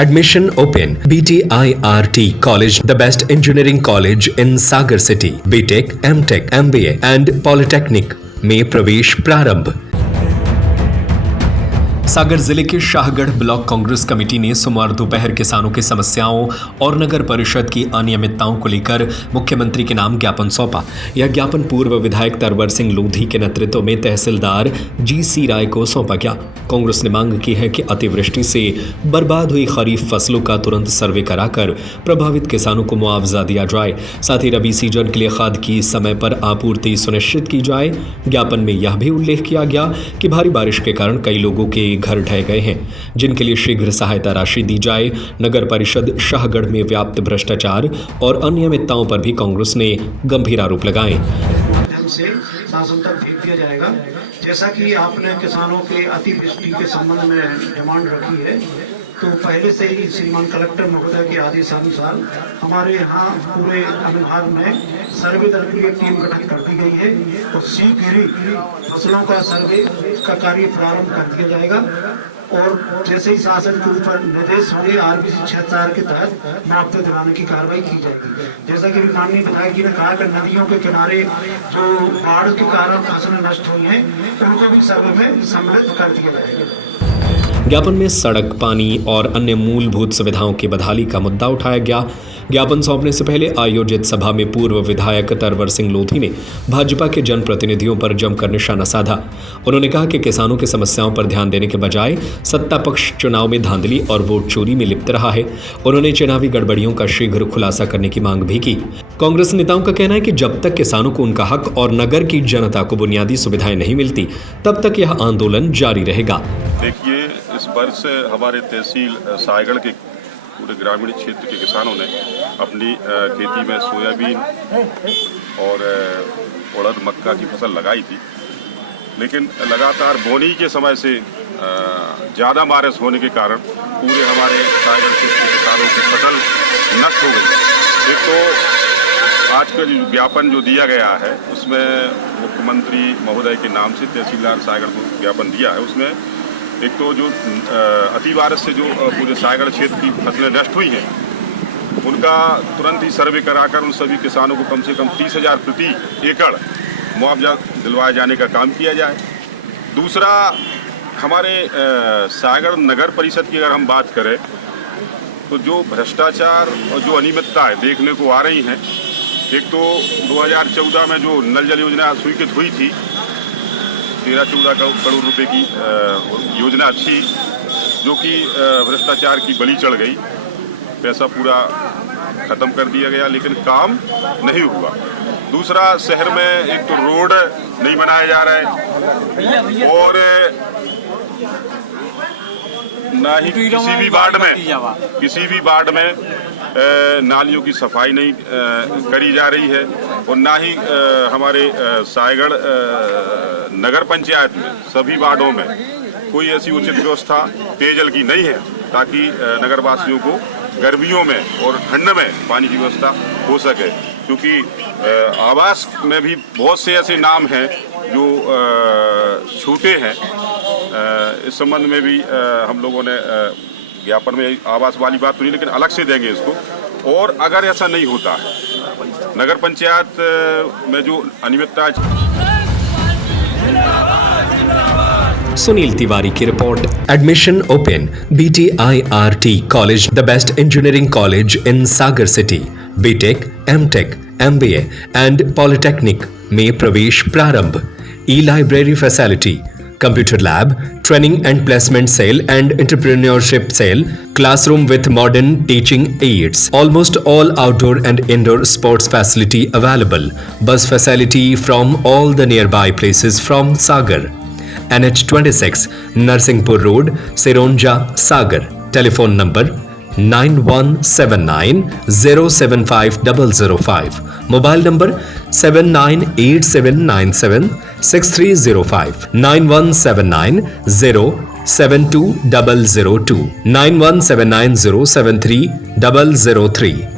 Admission open. BTIRT College, the best engineering college in Sagar City. BTech, MTech, MBA and Polytechnic में प्रवेश प्रारंभ। सागर जिले के Shahgarh block Congress committee ने सोमवार दोपहर किसानों की समस्याओं और नगर परिषद की अनियमितताओं को लेकर मुख्यमंत्री के नाम ज्ञापन सौंपा। यह ज्ञापन पूर्व विधायक तरवर सिंह लोधी के नेतृत्व में तहसीलदार GC राय को सौंपा गया। कांग्रेस ने मांग की है कि अतिवृष्टि से बर्बाद हुई खरीफ फसलों का तुरंत सर्वे कराकर प्रभावित किसानों को मुआवजा दिया जाए। साथ ही रबी सीजन के लिए खाद की समय पर आपूर्ति सुनिश्चित की जाए। ज्ञापन में यह भी उल्लेख किया गया कि भारी बारिश के कारण कई लोगों के घर ढह गए हैं, जिनके लिए शीघ्र सहायता राशि दी जाए। नगर परिषद शाहगढ़ में व्याप्त भ्रष्टाचार और अनियमितताओं पर भी कांग्रेस ने गंभीर आरोप लगाए। से शासन तक भेज दिया जाएगा। जैसा कि आपने किसानों के अतिवृष्टि के संबंध में डिमांड रखी है, तो पहले से ही श्रीमान कलेक्टर महोदय के आदेशानुसार हमारे यहाँ पूरे अनुभाग में सर्वे दल की टीम गठित कर दी गई है और शीघ्र ही फसलों का सर्वे का कार्य प्रारंभ कर दिया जाएगा। और जैसे ही शासन के ऊपर निर्देश होंगे RBC 6/4 के तहत मुआवजा दिलाने की कार्रवाई की जाएगी। जैसा कि माननीय विधायक जी ने कहा कि नदियों के किनारे जो बाढ़ के कारण फसलें नष्ट हुई हैं, उनको भी सर्वे में सम्मिलित कर दिया जाएगा। ज्ञापन में सड़क, पानी और अन्य मूलभूत सुविधाओं की बहाली का मुद्दा उठाया गया। ज्ञापन सौंपने से पहले आयोजित सभा में पूर्व विधायक तरवर सिंह लोधी ने भाजपा के जनप्रतिनिधियों पर जमकर निशाना साधा। उन्होंने कहा कि किसानों की समस्याओं पर ध्यान देने के बजाय सत्ता पक्ष चुनाव में धांधली और वोट चोरी में लिप्त रहा है। उन्होंने चुनावी गड़बड़ियों का शीघ्र खुलासा करने की मांग भी की। कांग्रेस नेताओं का कहना है कि जब तक किसानों को उनका हक और नगर की जनता को बुनियादी सुविधाएं नहीं मिलती, तब तक यह आंदोलन जारी रहेगा। देखिए, इस वर्ष हमारे तहसील सायगढ़ के पूरे ग्रामीण क्षेत्र के किसानों ने अपनी खेती में सोयाबीन और उड़द, मक्का की फसल लगाई थी, लेकिन लगातार बोनी के समय से ज़्यादा बारिश होने के कारण पूरे हमारे सायगढ़ क्षेत्र के किसानों की फसल नष्ट हो गई। एक तो आज का जो ज्ञापन जो दिया गया है, उसमें मुख्यमंत्री महोदय के नाम से तहसीलदार सायगढ़ को ज्ञापन दिया है। उसमें एक तो जो अति बारिश से जो पूरे सायगढ़ क्षेत्र की फसलें नष्ट हुई हैं, उनका तुरंत ही सर्वे कराकर उन सभी किसानों को कम से कम 30,000 प्रति एकड़ मुआवजा दिलवाए जाने का काम किया जाए। दूसरा, हमारे सायगढ़ नगर परिषद की अगर हम बात करें, तो जो भ्रष्टाचार और जो अनियमितताएं देखने को आ रही हैं, एक तो 2014 में जो नल जल योजना स्वीकृत हुई थी, 13-14 करोड़ रुपए की योजना थी, जो कि भ्रष्टाचार की बलि चढ़ गई। पैसा पूरा खत्म कर दिया गया, लेकिन काम नहीं हुआ। दूसरा, शहर में एक तो रोड नहीं बनाया जा रहा है और ना ही किसी भी वार्ड में नालियों की सफाई नहीं करी जा रही है और ना ही हमारे सायगढ़ नगर पंचायत में सभी वार्डों में कोई ऐसी उचित व्यवस्था पेयजल की नहीं है, ताकि नगरवासियों को गर्मियों में और ठंड में पानी की व्यवस्था हो सके। क्योंकि आवास में भी बहुत से ऐसे नाम हैं जो छूटे हैं। इस संबंध में भी हम लोगों ने ज्ञापन में आवास वाली बात तो नहीं, लेकिन अलग से देंगे इसको। और अगर ऐसा नहीं होता है, नगर पंचायत में जो अनियमितता। सुनील तिवारी की report. Admission open. BTIRT college, the best engineering college in Sagar city. BTech, MTech, MBA and polytechnic में प्रवेश प्रारंभ। E-library facility, computer lab, training and placement cell and entrepreneurship cell, classroom with modern teaching aids, almost all outdoor and indoor sports facility available, bus facility from all the nearby places from Sagar. NH26, Narsinghpur Road, Sironja, Sagar. Telephone number 9179 075 005. Mobile number 798797 6305 9179 072 002 9179 073 003.